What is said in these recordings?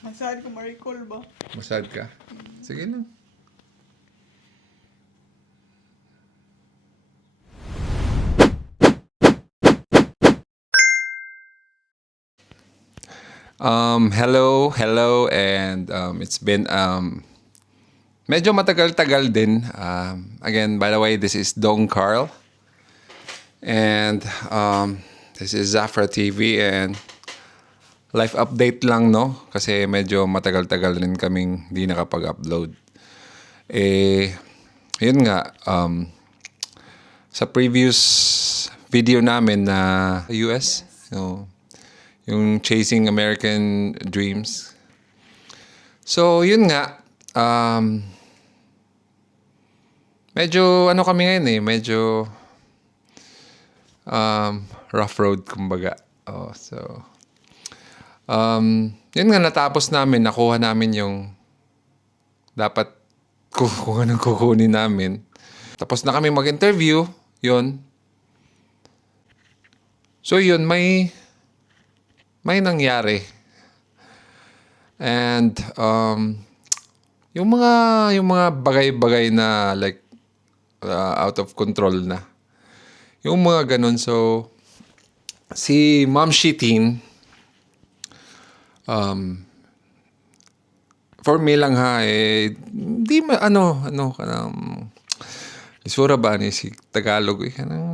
Masad ko ma-recall ba? Masad ka? Sige lang. Hello, and it's been medyo matagal-tagal din. Again, by the way, this is Dong Carl, and this is Zafra TV, and life update lang, no? Kasi medyo matagal-tagal rin kaming di nakapag-upload. Yun nga, sa previous video namin na US, yung Chasing American Dreams. So, yun nga, medyo ano kami ngayon medyo rough road kumbaga. Yun nga, natapos namin, nakuha namin yung dapat kung anong kukunin namin. Tapos na kami mag-interview, yun. So yun, may nangyari. And yung mga bagay-bagay na like out of control na. Yung mga ganun. So si Ma'am Shitin, for me lang di isura ba ni si Tagalog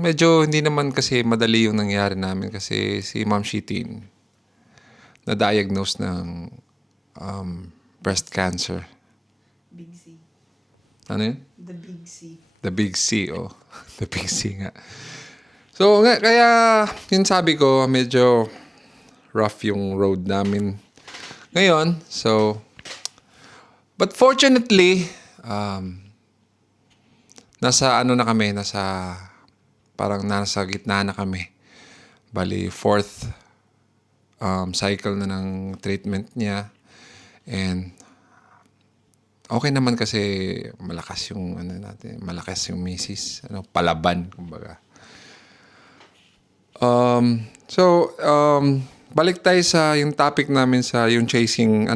medyo hindi naman kasi madali yung nangyari namin kasi si Ma'am Shitin na-diagnose ng breast cancer. Big C. Ano yun? The Big C. The Big C, oh. The Big C nga. So, kaya, yun sabi ko, medyo rough yung road namin ngayon. So, but fortunately, parang nasa gitna na kami. Bali, fourth cycle na ng treatment niya. And okay naman kasi malakas yung misis, palaban kumbaga. Balik tayo sa yung topic namin sa yung chasing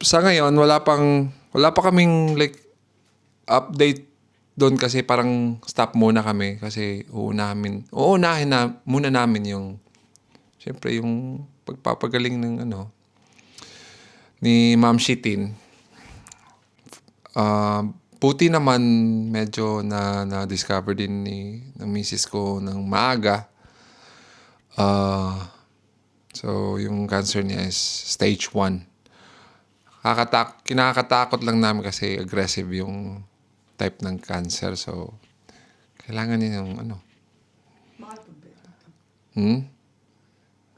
sa ngayon wala pa kaming like update doon kasi parang stop muna kami kasi uunahin na muna namin yung siyempre yung pagpapagaling ng ni Ma'am Shitin. Buti naman medyo na-discover din ng misis ko ng maaga. So yung cancer niya is stage 1. Kinakatakot lang namin kasi aggressive yung type ng cancer. So kailangan niya yung Mahal pa ba?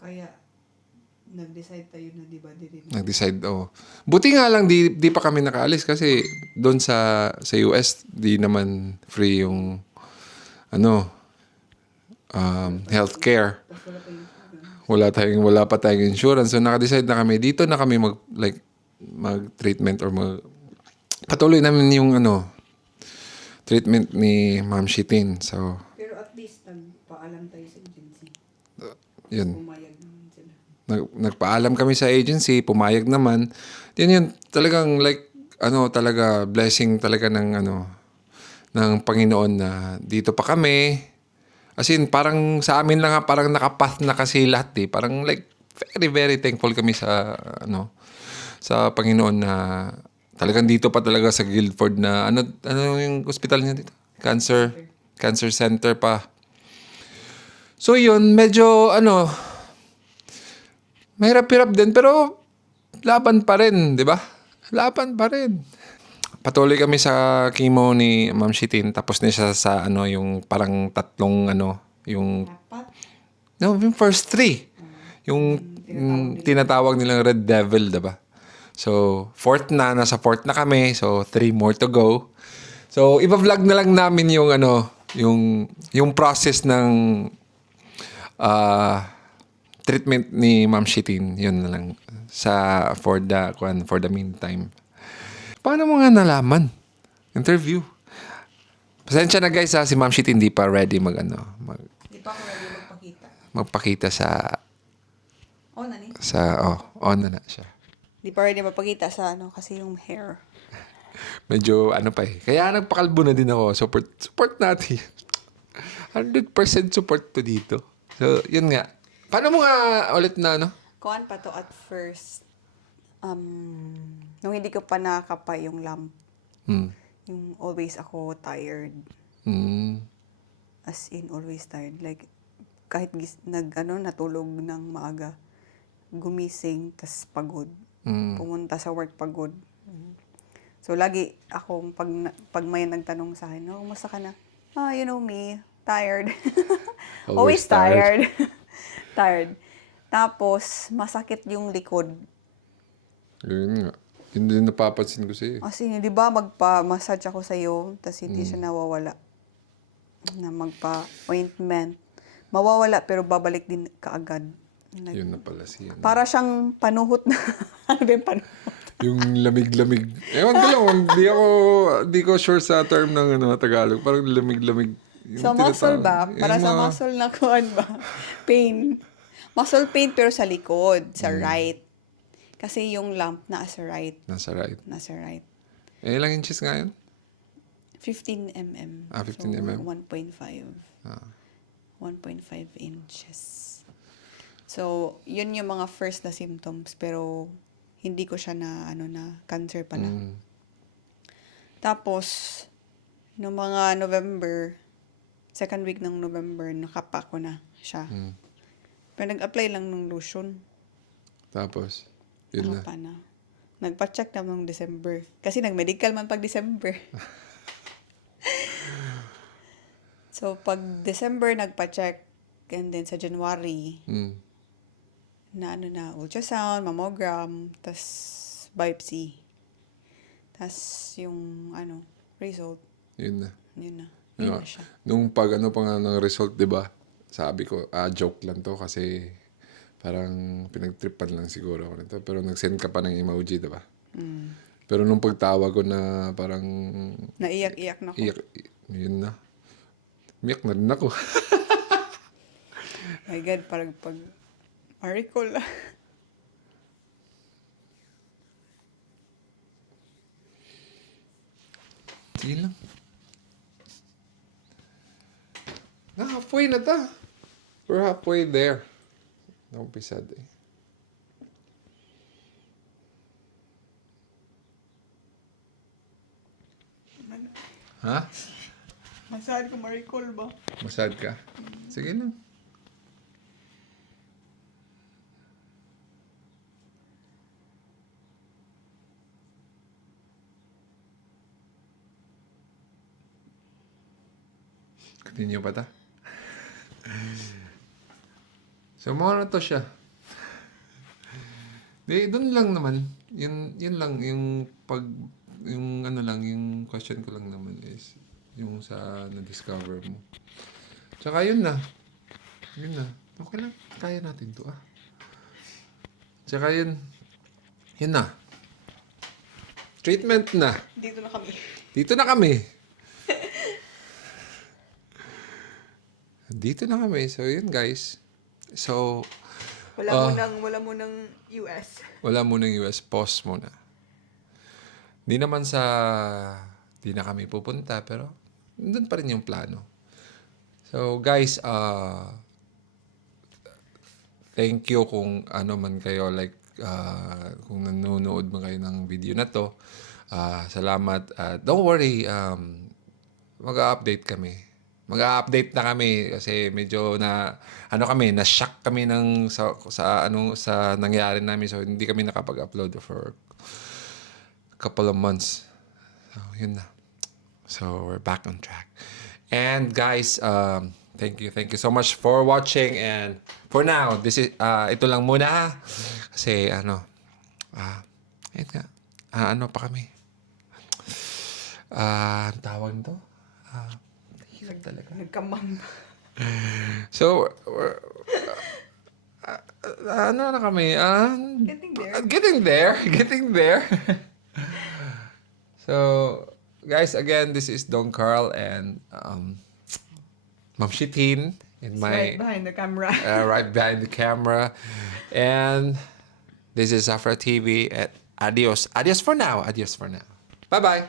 Kaya nag-decide tayo na di ba rin. Nag-decide, Buti nga lang di pa kami nakaalis kasi doon sa US di naman free yung healthcare. Wala pa tayong insurance. So naka-decide na kami dito na kami mag-treatment or patuloy namin yung treatment ni Ma'am Shitin. So Pero at least nagpaalam tayo sa agency. Yun. Pumayag naman sila. Nagpaalam kami sa agency, pumayag naman. Yun talagang talaga blessing talaga ng Panginoon na dito pa kami. As in, parang sa amin lang parang nakapath na kasi lahat Parang very, very thankful kami sa sa Panginoon na talagang dito pa talaga sa Guildford na ano yung hospital niya dito? Cancer Center pa. So yun, medyo mahirap-hirap din pero laban pa rin, di ba? Laban pa rin. Patuloy kami sa chemo ni Ma'am Shitin tapos na siya sa yung parang tatlong yung yung first 3. Yung tinatawag nilang Red Devil, di ba? So, nasa fourth na kami. So, 3 more to go. So, iba-vlog na lang namin yung yung process ng treatment ni Ma'am Shitin. Yun na lang for the meantime. Paano mo nga nalaman? Interview. Pasensya na guys si Ma'am Shitin hindi pa ready Di pa ako ready magpakita. magpakita sa Nani? On na siya. Di pa rin mapakita sa kasi yung hair. Medyo ano pa eh. Kaya nagpakalbo na din ako. Support natin. 100% support to dito. So, yun nga. Paano mo nga ulit na Kuan pa to at first. Nung hindi ko pa nakapa yung lamp. Hmm. Yung always ako tired. Hmm. As in, always tired. Like, kahit natulog ng maaga. Gumising, tas pagod. Hmm. Pumunta sa work pagod. So, lagi akong, pag may nagtanong sa akin, kumusta ka na? You know me, tired. Always Always tired. Tired. Tapos, masakit yung likod. Yun nga. Yun din napapansin ko sa'yo. Kasi, di ba, magpa-massage ako sa'yo, tas hindi siya nawawala. Na magpa-ointment. Mawawala, pero babalik din kaagad. Like, Yun na pala siya. para siyang panuhot na. Ano ba yung panuhot? Yung lamig-lamig. Ewan ko lang, di ko sure sa term ng Tagalog. Parang lamig-lamig. Yung Sa muscle ba? tinatawag. Para Yung sa mga- muscle na kuan ba? Pain. Muscle pain pero sa likod, sa right. Kasi yung lamp nasa right. Nasa right. Nasa right. Ilang inches nga yun? 15 mm. 15 mm. 1.5. 1.5 inches. So, yun yung mga first na symptoms. Pero, hindi ko siya na cancer pala. Tapos, no mga November, second week ng November, nakapa ko na siya. Pero nag-apply lang ng lotion. Tapos, yun na. Pa na. Nagpa-check na nung December. Kasi nag-medical man pag December. So, pag December, nagpa-check. And then sa January, na ultrasound, mammogram, tas biopsy. Tas yung, result, Yun na. yun na. Yun na siya. Nung pag pa nga ng result, di ba? Sabi ko, joke lang to kasi parang pinagtripan lang siguro ako nito. Pero nag-send ka pa ng emoji, di ba? Pero nung pagtawag ko na parang Naiyak-iyak na ko. yun na. Umiyak na rin ako. My God, parang pag miracle. Sige lang. Halfway na ta. We're halfway there. Don't be sad eh. Ha? Masahan ko miracle ba? Masad ka? Sige lang. Continue pa ta? So, mga to siya. Doon lang naman. Yun lang, yung yung question ko lang naman is, yung sa na-discover mo. Tsaka yun na. Yun na. Okay lang. Kaya natin to Tsaka yun na. Treatment na. Dito na kami. Dito na kami. Dito na kami. So, yun guys. So, Wala mo nang US. wala munang US. Pause muna. Di na kami pupunta, pero doon pa rin yung plano. So, guys, thank you kung man kayo, like, kung nanonood man kayo ng video na to. Salamat. Don't worry, mag-update kami. Mag-update na kami kasi medyo na-shock kami sa nangyari namin. So, hindi kami nakapag-upload for couple of months. So, yun na. So, we're back on track. And guys, thank you so much for watching. And for now, this is, ito lang muna. Kasi, ayun nga. Pa kami? Ang tawag nito? Hirap talaga. Nagkamang. So, na kami? Getting there. Getting there. So, guys, again, this is Don Carl and Ma'am Shitin in Right behind the camera. right behind the camera. And This is Zafra TV at adios. Adios for now. Adios for now. Bye-bye.